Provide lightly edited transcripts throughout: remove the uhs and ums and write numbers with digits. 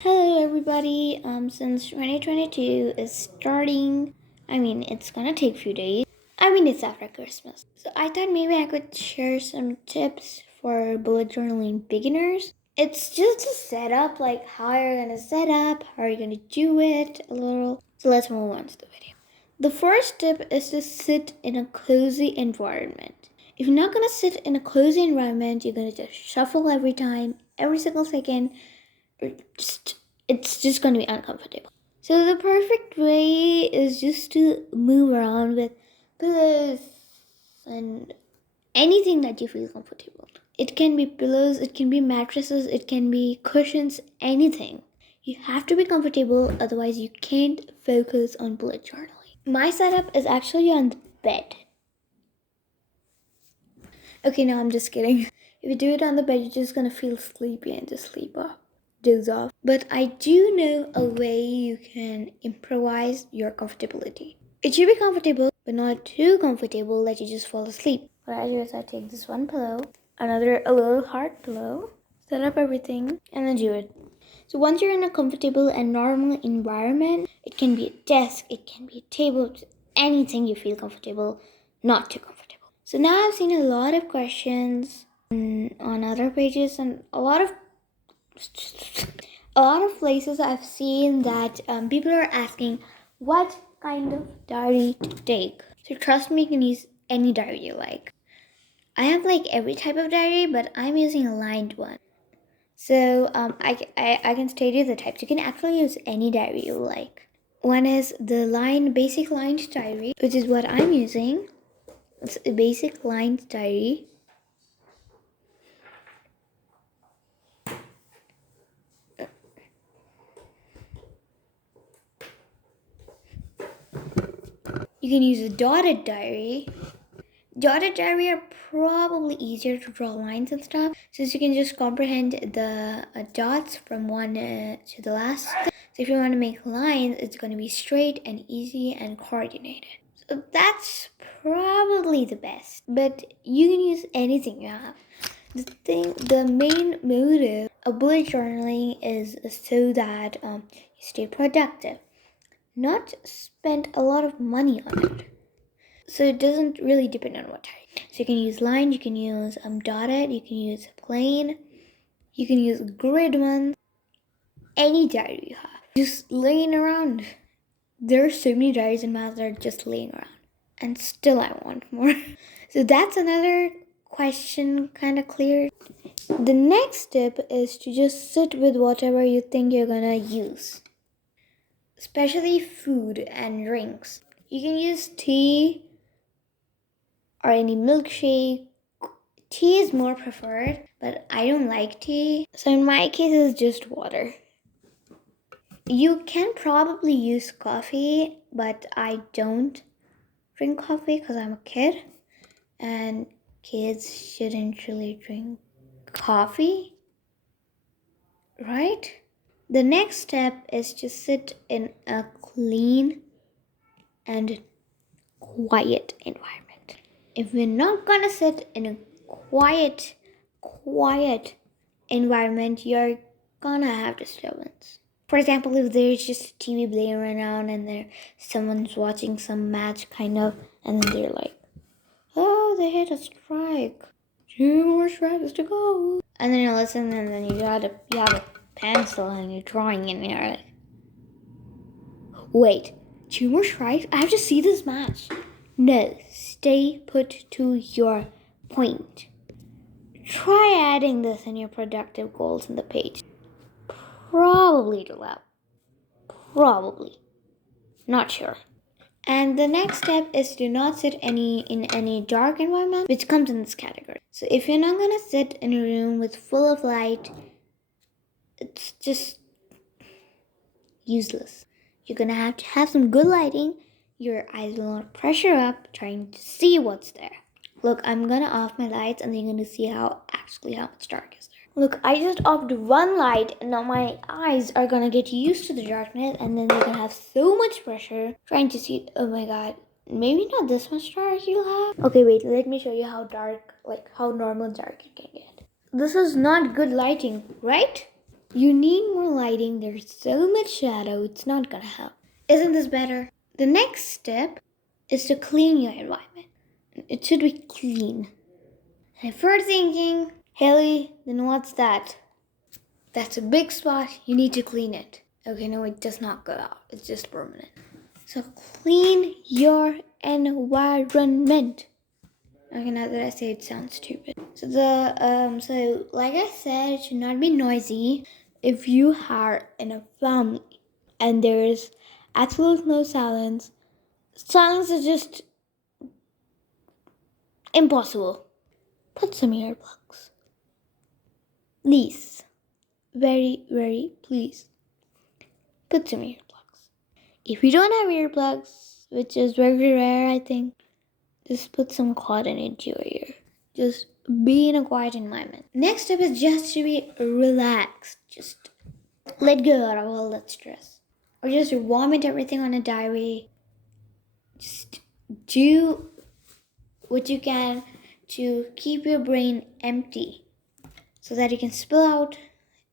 Hello everybody. Since 2022 is starting, it's gonna take a few days. It's after Christmas. So I thought maybe I could share some tips for bullet journaling beginners. It's just a setup, like how you're gonna set up, how you're gonna do it a little. So let's move on to the video. The first tip is to sit in a cozy environment. If you're not gonna sit in a cozy environment, you're gonna just shuffle every time, every single second it's just going to be uncomfortable. So the perfect way is just to move around with pillows and anything that you feel comfortable. It can be pillows, it can be mattresses, it can be cushions, anything. You have to be comfortable, otherwise you can't focus on bullet journaling. My setup is actually on the bed. Okay, no, I'm just kidding. If you do it on the bed, you're just gonna feel sleepy and just sleep off. Doze off. But I do know a way you can improvise your comfortability. It should be comfortable, but not too comfortable that you just fall asleep. What I do is I take this one pillow, a little hard pillow, set up everything, and then do it. So once you're in a comfortable and normal environment, it can be a desk, it can be a table, anything you feel comfortable, not too comfortable. So now I've seen a lot of questions on other pages and a lot of places I've seen that people are asking what kind of diary to take. So trust me, you can use any diary you like. I have like every type of diary, but I'm using a lined one. So I can state you the types. You can actually use any diary you like. One is the basic lined diary, which is what I'm using. It's a basic lined diary. You can use a dotted diary. Dotted diary are probably easier to draw lines and stuff, since you can just comprehend the dots from one to the last. So if you want to make lines, it's going to be straight and easy and coordinated. So that's probably the best, but you can use anything you have. The main motive of bullet journaling is so that you stay productive, not spend a lot of money on it. So it doesn't really depend on what type. So you can use line, you can use dotted, you can use plain, you can use grid ones, any diary you have. Just laying around. There are so many diaries in math that are just laying around. And still I want more. So that's another question kind of cleared. The next step is to just sit with whatever you think you're gonna use. Especially food and drinks. You can use tea or any milkshake. Tea is more preferred, but I don't like tea. So in my case, it's just water. You can probably use coffee, but I don't drink coffee because I'm a kid. And kids shouldn't really drink coffee, right? The next step is to sit in a clean and quiet environment. If we're not gonna sit in a quiet environment, you're gonna have disturbance. For example, if there's just TV playing around and someone's watching some match kind of, and then they're like, "Oh, they hit a strike. 2 more strikes to go." And then you listen, and then you have a pencil and you're drawing, and you're like, "Wait, 2 more strikes? I have to see this match." No, stay put to your point. Try adding this in your productive goals in the page. Probably do that. Probably. Not sure. And the next step is to not sit in any dark environment, which comes in this category. So if you're not gonna sit in a room with full of light, it's just useless. You're gonna have to have some good lighting. Your eyes will not pressure up trying to see what's there. Look, I'm gonna off my lights and then you're gonna see how much dark is there. Look, I just offed one light and now my eyes are gonna get used to the darkness and then they're gonna have so much pressure trying to see. Oh my god, maybe not this much dark you'll have. Okay, wait, let me show you how dark, like how normal dark you can get. This is not good lighting, right? You need more lighting. There's so much shadow. It's not gonna help. Isn't this better? The next step is to clean your environment. It should be clean. And if you're thinking, Haley, then what's that? That's a big spot. You need to clean it. Okay, no, it does not go out. It's just permanent. So clean your environment. Okay, now that I say it sounds stupid. So like I said, it should not be noisy. If you are in a family and there is absolute no silence, silence is just impossible. Put some earplugs. Please. Very, very please. Put some earplugs. If you don't have earplugs, which is very rare, I think, just put some cotton into your ear. Just be in a quiet environment. Next step is just to be relaxed. Just let go out of all that stress. Or just vomit everything on a diary. Just do what you can to keep your brain empty so that you can spill out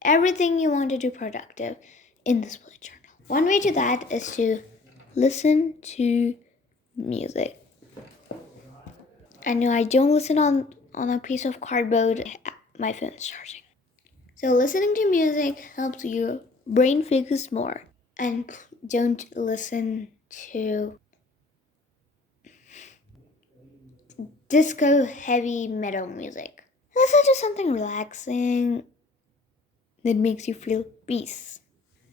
everything you want to do productive in this bullet journal. One way to that is to listen to music. I know I don't listen on a piece of cardboard. My phone is charging. So listening to music helps your brain focus more. And don't listen to disco heavy metal music. Listen to something relaxing that makes you feel peace.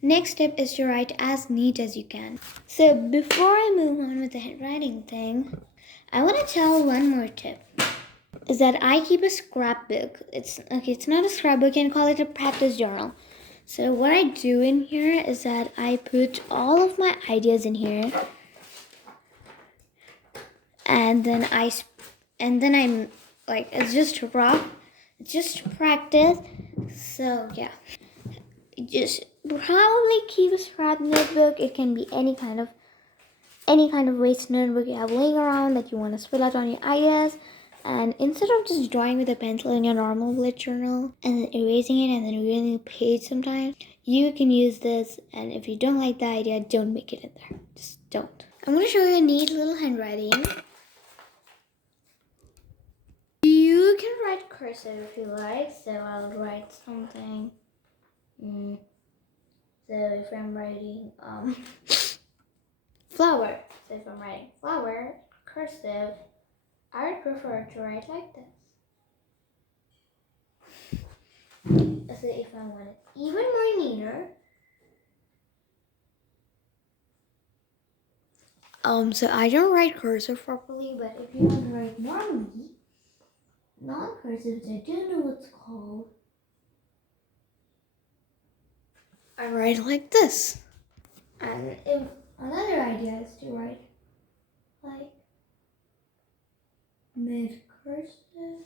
Next step is to write as neat as you can. So before I move on with the handwriting thing, I want to tell one more tip. Is that I keep a scrapbook. It's not a scrapbook, you can call it a practice journal. So what I do in here is that I put all of my ideas in here, and then I'm like, it's just rough. It's just practice. So yeah, just probably keep a scrap notebook. It can be any kind of waste notebook you have laying around that you want to spill out on your ideas. And instead of just drawing with a pencil in your normal bullet journal and then erasing it and then reading the page sometimes, you can use this. And if you don't like the idea, don't make it in there. Just don't. I'm going to show you a neat little handwriting. You can write cursive if you like. So I'll write something. So if I'm writing flower. So if I'm writing flower, cursive, I would prefer to write like this. So if I want it even more neater, so I don't write cursive properly, but if you want to write normally, non-cursive, I don't know what's called. I write like this. And if another idea is to write like mid-cursive,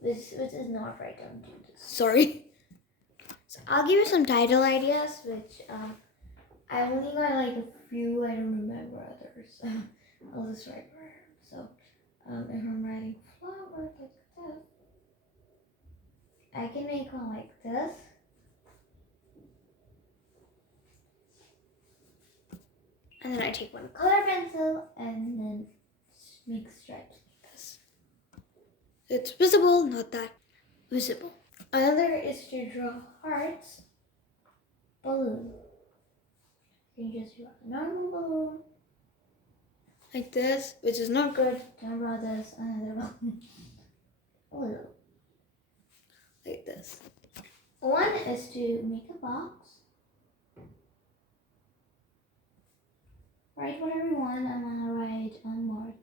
which is not right, don't do this. Sorry. So I'll give you some title ideas, which I only got like a few, I don't remember others. I'll just write where. So if I'm writing flower like this, I can make one like this. And then I take one color pencil and then make stripes like this. It's visible, not that visible. Another is to draw hearts, balloon. You can just draw a normal balloon like this, which is not good. Don't draw this, another balloon. Like this. One is to make a box. Write whatever you want. I'm gonna write on March.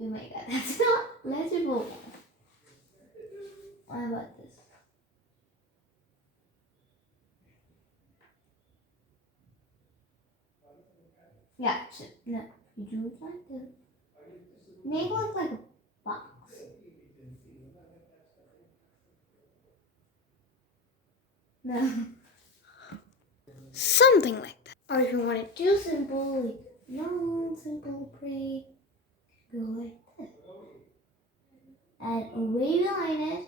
Oh my god, that's not legible. What about this? Yeah, no, you do it like this. Make it look like a box. No. Something like that. Or if you want it too simple, like normal, simple, pretty, go like this. and wavy line it.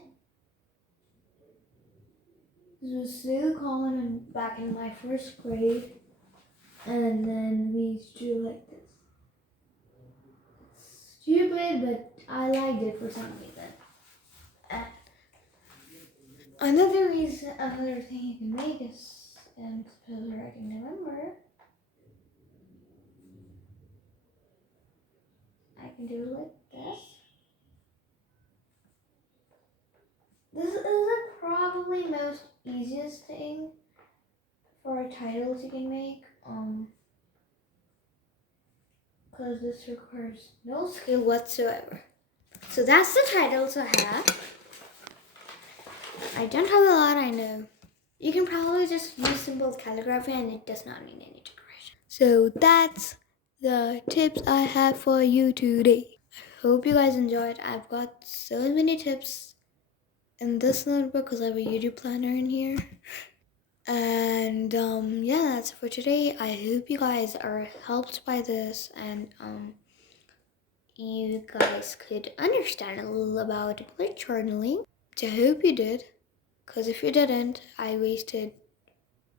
This was so common back in my first grade. And then we used to do like this. Stupid, but I liked it for some reason. And another thing you can make is spell writing November. I can do it like this. This is probably most easiest thing for titles you can make. Because this requires no skill whatsoever. So that's the titles I have. I don't have a lot, I know. You can probably just use simple calligraphy and it does not need any decoration. So that's the tips I have for you today. I hope you guys enjoyed. I've got so many tips in this notebook because I have a YouTube planner in here. And yeah, that's it for today. I hope you guys are helped by this and you guys could understand a little about bullet journaling. I hope you did, because if you didn't, I wasted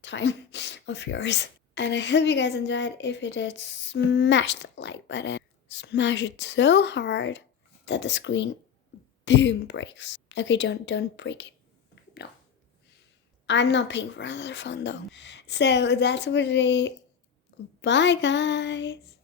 time of yours. And I hope you guys enjoyed. If you did, smash that like button. Smash it so hard that the screen boom breaks. Okay, don't break it. No. I'm not paying for another phone though. So that's for today. Bye guys.